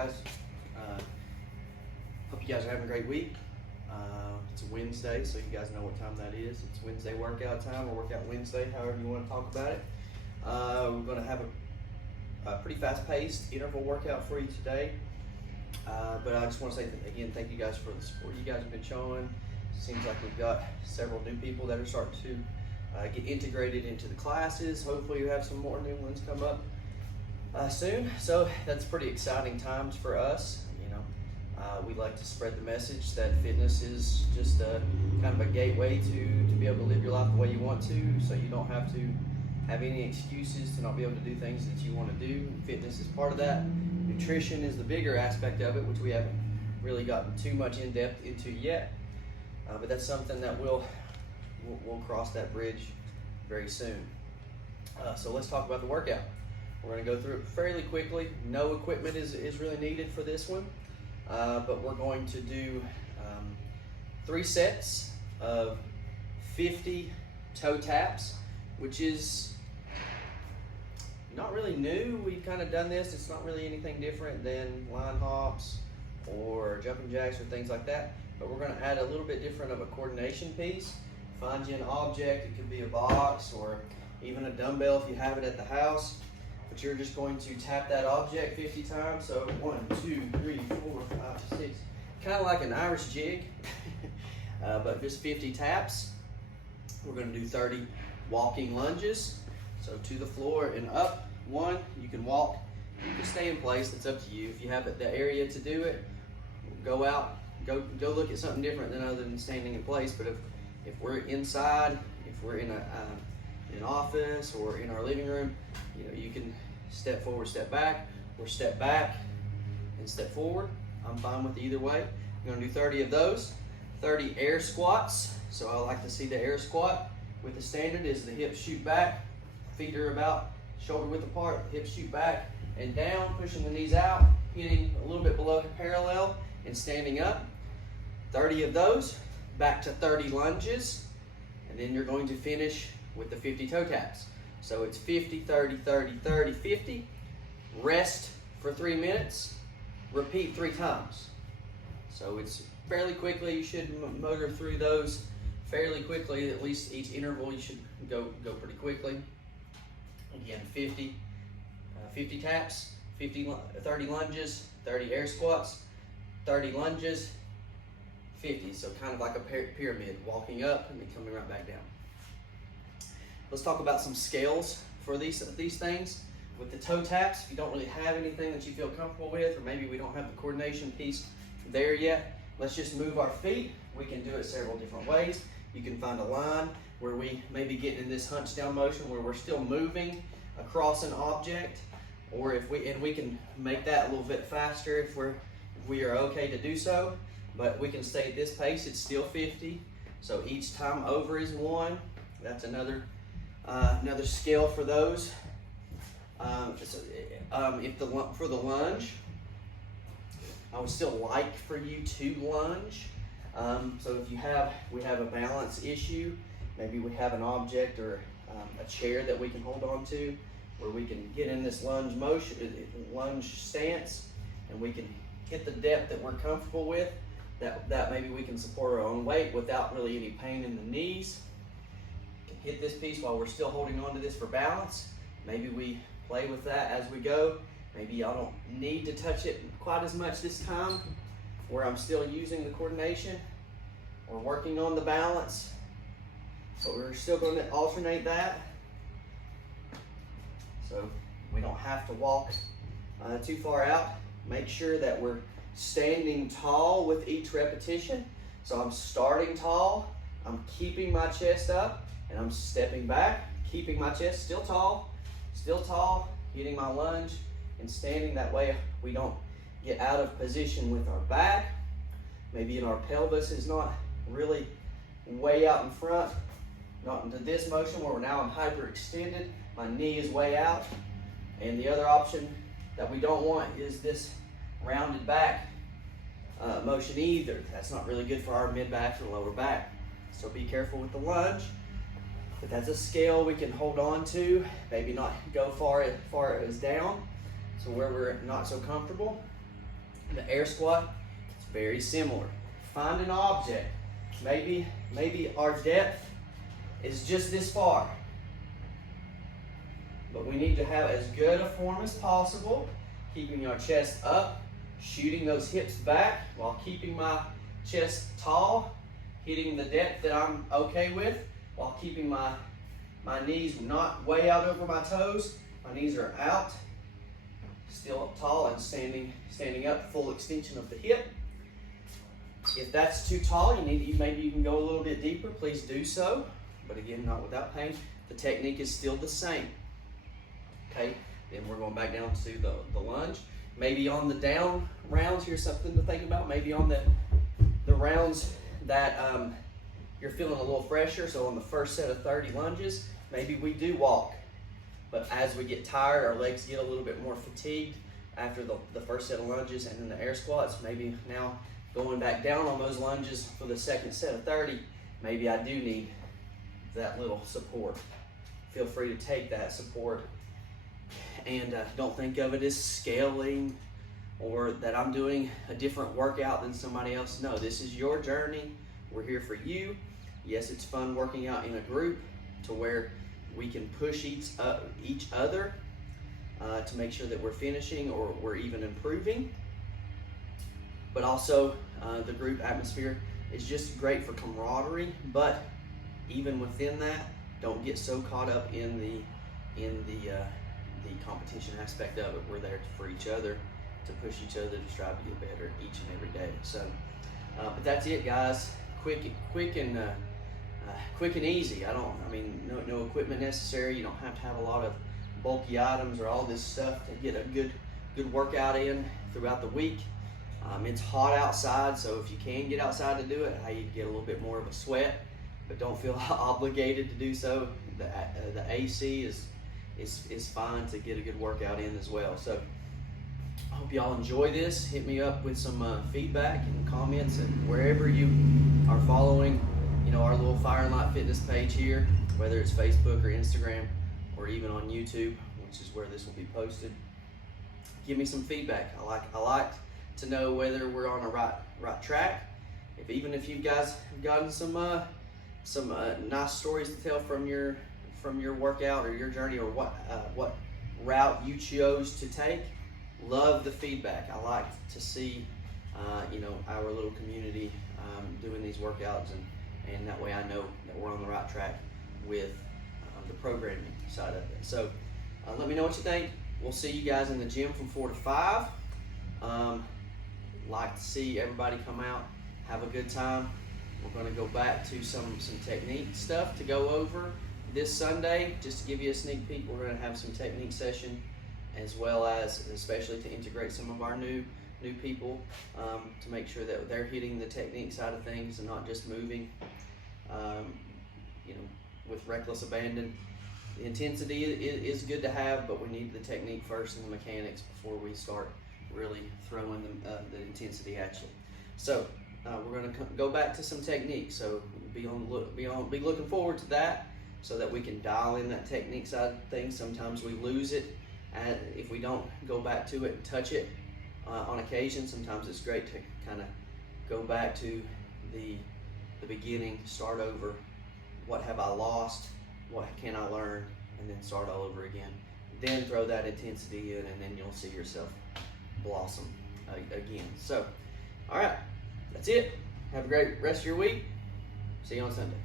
guys? Hope you guys are having a great week. It's a Wednesday, so you guys know what time that is. It's Wednesday workout time, or Workout Wednesday, however you want to talk about it. We're going to have a pretty fast-paced interval workout for you today. But I just want to say again, thank you guys for the support you guys have been showing. Seems like we've got several new people that are starting to get integrated into the classes. Hopefully, you have some more new ones come up soon. So that's pretty exciting times for us. We like to spread the message that fitness is just kind of a gateway to be able to live your life the way you want to, so you don't have to have any excuses to not be able to do things that you want to do. Fitness is part of that. Nutrition is the bigger aspect of it, which we haven't really gotten too much in depth into yet. But that's something that we'll cross that bridge very soon. So let's talk about the workout. We're going to go through it fairly quickly. No equipment is really needed for this one. But we're going to do 3 sets of 50 toe taps, which is not really new. We've kind of done this. It's not really anything different than line hops or jumping jacks or things like that. But we're going to add a little bit different of a coordination piece. Find you an object. It could be a box or even a dumbbell if you have it at the house. But you're just going to tap that object 50 times. So 1, 2, 3, 4, 5, 6. Kind of like an Irish jig, but just 50 taps. We're going to do 30 walking lunges. So to the floor and up. 1, you can walk. You can stay in place. It's up to you. If you have the area to do it, go out. Go look at something different other than standing in place. But if we're inside, if we're in an office or in our living room, you can step forward, step back, or step back and step forward. I'm fine with either way. I'm going to do 30 of those. 30 air squats. So I like to see the air squat with the standard is the hips shoot back, feet are about shoulder width apart, hips shoot back and down, pushing the knees out, hitting a little bit below parallel and standing up. 30 of those. Back to 30 lunges, and then you're going to finish with the 50 toe taps. So it's 50, 30, 30, 30, 50. Rest for 3 minutes. Repeat 3 times. So it's fairly quickly. You should motor through those fairly quickly. At least each interval you should go pretty quickly. Again, 50 taps, 30 lunges, 30 air squats, 30 lunges, 50. So kind of like a pyramid, walking up and then coming right back down. Let's talk about some scales for these things. With the toe taps, if you don't really have anything that you feel comfortable with, or maybe we don't have the coordination piece there yet, let's just move our feet. We can do it several different ways. You can find a line where we maybe get in this hunch down motion where we're still moving across an object, or we can make that a little bit faster if we are okay to do so. But we can stay at this pace. It's still 50. So each time over is 1. That's another scale for those. For the lunge, I would still like for you to lunge. So if we have a balance issue, maybe we have an object or a chair that we can hold on to, where we can get in this lunge stance, and we can hit the depth that we're comfortable with. That maybe we can support our own weight without really any pain in the knees. Hit this piece while we're still holding on to this for balance. Maybe we play with that as we go. Maybe I don't need to touch it quite as much this time, where I'm still using the coordination or working on the balance. So we're still going to alternate that. So we don't have to walk too far out. Make sure that we're standing tall with each repetition. So I'm starting tall, I'm keeping my chest up, and I'm stepping back, keeping my chest still tall, hitting my lunge and standing. That way we don't get out of position with our back. Maybe our pelvis is not really way out in front, not into this motion where now I'm hyperextended, my knee is way out. And the other option that we don't want is this rounded back motion either. That's not really good for our mid back or lower back. So be careful with the lunge. But that's a scale we can hold on to, maybe not go far as down, so where we're not so comfortable. The air squat, it's very similar. Find an object. Maybe our depth is just this far. But we need to have as good a form as possible, keeping our chest up, shooting those hips back while keeping my chest tall, hitting the depth that I'm okay with, while keeping my knees not way out over my toes. My knees are out, still up tall and standing up, full extension of the hip. If that's too tall, maybe you can go a little bit deeper, please do so. But again, not without pain. The technique is still the same. Okay, then we're going back down to the lunge. Maybe on the down rounds, here's something to think about. Maybe on the rounds that you're feeling a little fresher, so on the first set of 30 lunges, maybe we do walk. But as we get tired, our legs get a little bit more fatigued after the first set of lunges and then the air squats. Maybe now going back down on those lunges for the second set of 30, maybe I do need that little support. Feel free to take that support. And don't think of it as scaling or that I'm doing a different workout than somebody else. No, this is your journey. We're here for you. Yes, it's fun working out in a group to where we can push each other to make sure that we're finishing or we're even improving. But also the group atmosphere is just great for camaraderie. But even within that, don't get so caught up in the competition aspect of it. We're there for each other, to push each other, to strive to get better each and every day. So, but that's it, guys. Quick and easy. No equipment necessary. You don't have to have a lot of bulky items or all this stuff to get a good workout in throughout the week. It's hot outside, so if you can get outside to do it, you get a little bit more of a sweat, but don't feel obligated to do so. The AC is fine to get a good workout in as well. So I hope y'all enjoy this. Hit me up with some feedback and comments, and wherever you are following, our little Fire and Light Fitness page here, whether it's Facebook or Instagram or even on YouTube, which is where this will be posted. Give me some feedback. I like to know whether we're on a right track. Even if you guys have gotten some nice stories to tell from your workout or your journey, or what route you chose to take, love the feedback. I like to see our little community doing these workouts, and that way I know that we're on the right track with the programming side of it. So let me know what you think. We'll see you guys in the gym from 4 to 5. Like to see everybody come out, have a good time. We're going to go back to some technique stuff to go over this Sunday. Just to give you a sneak peek, we're going to have some technique session, as well as especially to integrate some of our new people to make sure that they're hitting the technique side of things and not just moving with reckless abandon. The intensity is good to have, but we need the technique first and the mechanics before we start really throwing the intensity at you. So we're going to go back to some technique. So be looking forward to that, so that we can dial in that technique side of things. Sometimes we lose it, and if we don't go back to it and touch it on occasion. Sometimes it's great to kind of go back to the beginning, start over. What have I lost? What can I learn? And then start all over again. Then throw that intensity in, and then you'll see yourself blossom again. So, all right, that's it. Have a great rest of your week. See you on Sunday.